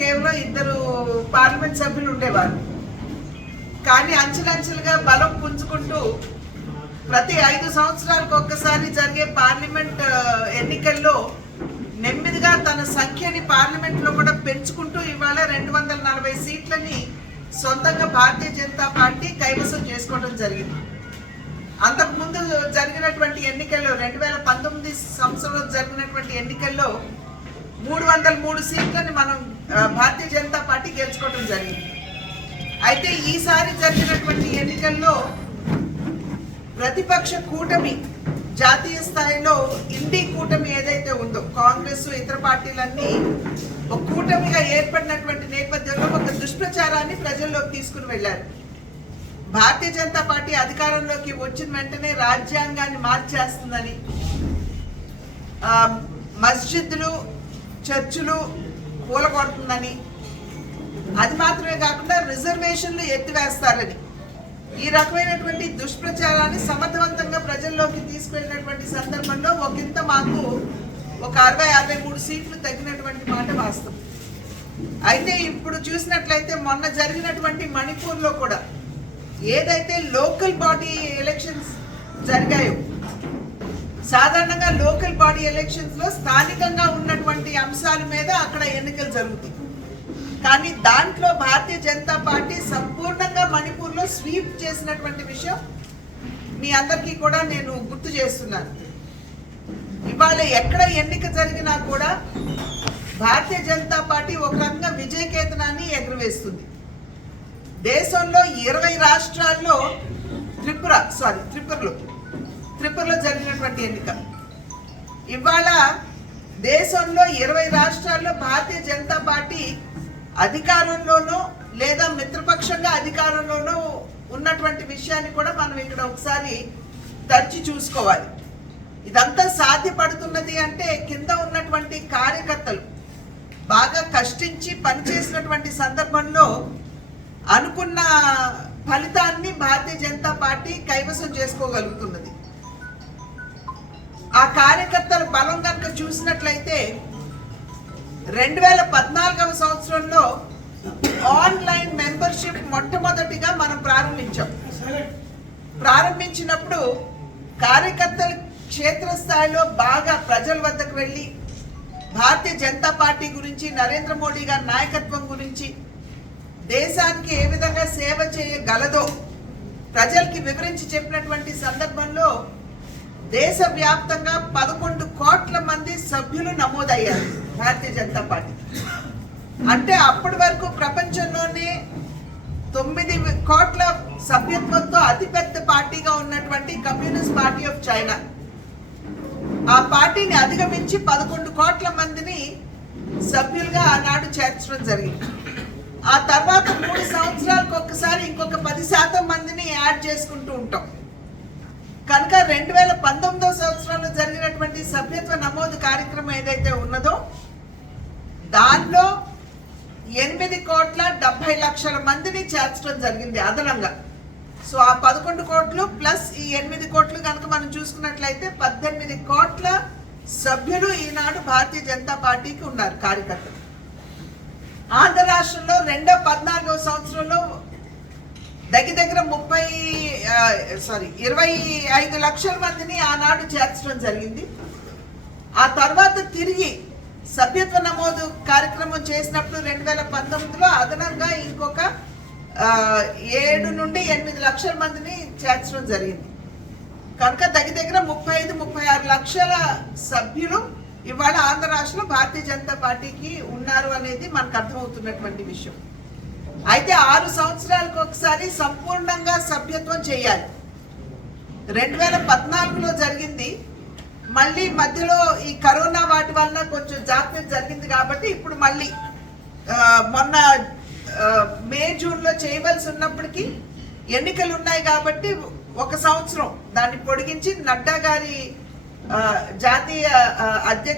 కేవలం 2 పార్లమెంట్ సభ్యులు ఉండేవారు. కానీ అంచెలంచెలుగా బలం పుంజుకుంటూ ప్రతి 5 సంవత్సరాలకు ఒక్కసారి జరిగే పార్లమెంట్ ఎన్నికల్లో నెమ్మదిగా తన సంఖ్యని పార్లమెంట్లో కూడా పెంచుకుంటూ ఇవాళ 240 సీట్లని సొంతంగా భారతీయ జనతా పార్టీ కైవసం చేసుకోవడం జరిగింది. అంతకుముందు జరిగినటువంటి ఎన్నికల్లో 2019 సంవత్సరంలో జరిగినటువంటి ఎన్నికల్లో 303 సీట్లని మనం భారతీయ జనతా పార్టీ గెలుచుకోవడం జరిగింది. అయితే ఈసారి జరిగినటువంటి ఎన్నికల్లో ప్రతిపక్ష కూటమి జాతీయ స్థాయిలో ఇండి కూటమి ఏదైతే ఉందో కాంగ్రెస్ ఇతర పార్టీలన్నీ ఒక కూటమిగా ఏర్పడినటువంటి నేపథ్యంలో ఒక దుష్ప్రచారాన్ని ప్రజల్లోకి తీసుకుని వెళ్ళారు. భారతీయ జనతా పార్టీ అధికారంలోకి వచ్చిన వెంటనే రాజ్యాంగాన్ని మార్చేస్తుందని, మస్జిద్లు చర్చిలు కూలగొడుతుందని, అది మాత్రమే కాకుండా రిజర్వేషన్లు ఎత్తివేస్తారని ఈ రకమైనటువంటి దుష్ప్రచారాన్ని సమర్థవంతంగా ప్రజల్లోకి తీసుకెళ్ళినటువంటి సందర్భంలో ఒకంత మాకు ఒక 60-63 సీట్లు తగ్గినటువంటి మాట వాస్తవం. అయితే ఇప్పుడు చూసినట్లయితే మొన్న జరిగినటువంటి మణిపూర్లో కూడా ఏదైతే లోకల్ బాడీ ఎలక్షన్స్ జరిగాయో, సాధారణంగా లోకల్ బాడీ ఎలక్షన్స్ లో స్థానికంగా ఉన్నటువంటి అంశాల మీద అక్కడ ఎన్నికలు జరుగుతాయి. కానీ దాంట్లో భారతీయ జనతా పార్టీ సంపూర్ణంగా మణిపూర్లో స్వీప్ చేసినటువంటి విషయం మీ అందరికీ కూడా నేను గుర్తు చేస్తున్నాను. ఇవాళ ఎక్కడ ఎన్నిక జరిగినా కూడా భారతీయ జనతా పార్టీ ఒక రకంగా విజయకేతనాన్ని ఎగురవేస్తుంది. దేశంలో 20 రాష్ట్రాల్లో త్రిపురలో జరిగినటువంటి ఎన్నిక, ఇవాళ దేశంలో 20 రాష్ట్రాల్లో భారతీయ జనతా పార్టీ అధికారంలోనో లేదా మిత్రపక్షంగా అధికారంలోనో ఉన్నటువంటి విషయాన్ని కూడా మనం ఇక్కడ ఒకసారి తరచి చూసుకోవాలి. ఇదంతా సాధ్యపడుతున్నది అంటే కింద ఉన్నటువంటి కార్యకర్తలు బాగా కష్టించి పనిచేసినటువంటి సందర్భంలో అనుకున్న ఫలితాన్ని భారతీయ జనతా పార్టీ కైవసం చేసుకోగలుగుతున్నది. ఆ కార్యకర్తల బలం కనుక చూసినట్లయితే 2014వ సంవత్సరంలో ఆన్లైన్ మెంబర్షిప్ మొట్టమొదటిగా మనం ప్రారంభించినప్పుడు కార్యకర్తలు క్షేత్రస్థాయిలో బాగా ప్రజల వద్దకు వెళ్ళి భారతీయ జనతా పార్టీ గురించి, నరేంద్ర మోడీ గారి నాయకత్వం గురించి, దేశానికి ఏ విధంగా సేవ చేయగలదో ప్రజలకి వివరించి చెప్పినటువంటి సందర్భంలో దేశవ్యాప్తంగా 11 కోట్ల మంది సభ్యులు నమోదయ్యారు భారతీయ జనతా పార్టీ. అంటే అప్పటి వరకు ప్రపంచంలోనే 9 కోట్ల సభ్యత్వంతో అతిపెద్ద పార్టీగా ఉన్నటువంటి కమ్యూనిస్ట్ పార్టీ ఆఫ్ చైనా ఆ పార్టీని అధిగమించి 11 కోట్ల మందిని సభ్యులుగా ఆనాడు చేర్చడం జరిగింది. ఆ తర్వాత 3 సంవత్సరాలకు ఒక్కసారి ఇంకొక 10% మందిని యాడ్ చేసుకుంటూ ఉంటాం. కనుక 2019వ సంవత్సరంలో జరిగినటువంటి సభ్యత్వ నమోదు కార్యక్రమం ఏదైతే ఉన్నదో దానిలో 8,70,00,000 మందిని చేర్చడం జరిగింది అదనంగా. సో ఆ 11 కోట్లు ప్లస్ ఈ 8 కోట్లు కనుక మనం చూసుకున్నట్లయితే 18 కోట్ల సభ్యులు ఈనాడు భారతీయ జనతా పార్టీకి ఉన్నారు కార్యకర్తలు. ఆంధ్ర రాష్ట్రంలో 2014వ సంవత్సరంలో దగ్గర 25 లక్షల మందిని ఆనాడు చేర్చడం జరిగింది. ఆ తర్వాత తిరిగి సభ్యత్వ నమోదు కార్యక్రమం చేసినప్పుడు 2019లో అదనంగా ఇంకొక 7 నుండి 8 లక్షల మందిని చేర్చడం జరిగింది. కనుక దగ్గర 35-36 లక్షల సభ్యులు ఇవాళ ఆంధ్ర రాష్ట్రంలో భారతీయ జనతా పార్టీకి ఉన్నారు అనేది మనకు అర్థమవుతున్నటువంటి విషయం. అయితే 6 సంవత్సరాలకు ఒకసారి సంపూర్ణంగా సభ్యత్వం చేయాలి. 2014లో జరిగింది. మళ్ళీ మధ్యలో ఈ కరోనా వాటి వలన కొంచెం జాప్యం జరిగింది కాబట్టి ఇప్పుడు మళ్ళీ మొన్న మే జూన్లో చేయవలసి ఉన్నప్పటికీ ఎన్నికలు ఉన్నాయి కాబట్టి 1 సంవత్సరం దాన్ని పొడిగించి నడ్డా గారి జాతీయ అధ్యక్ష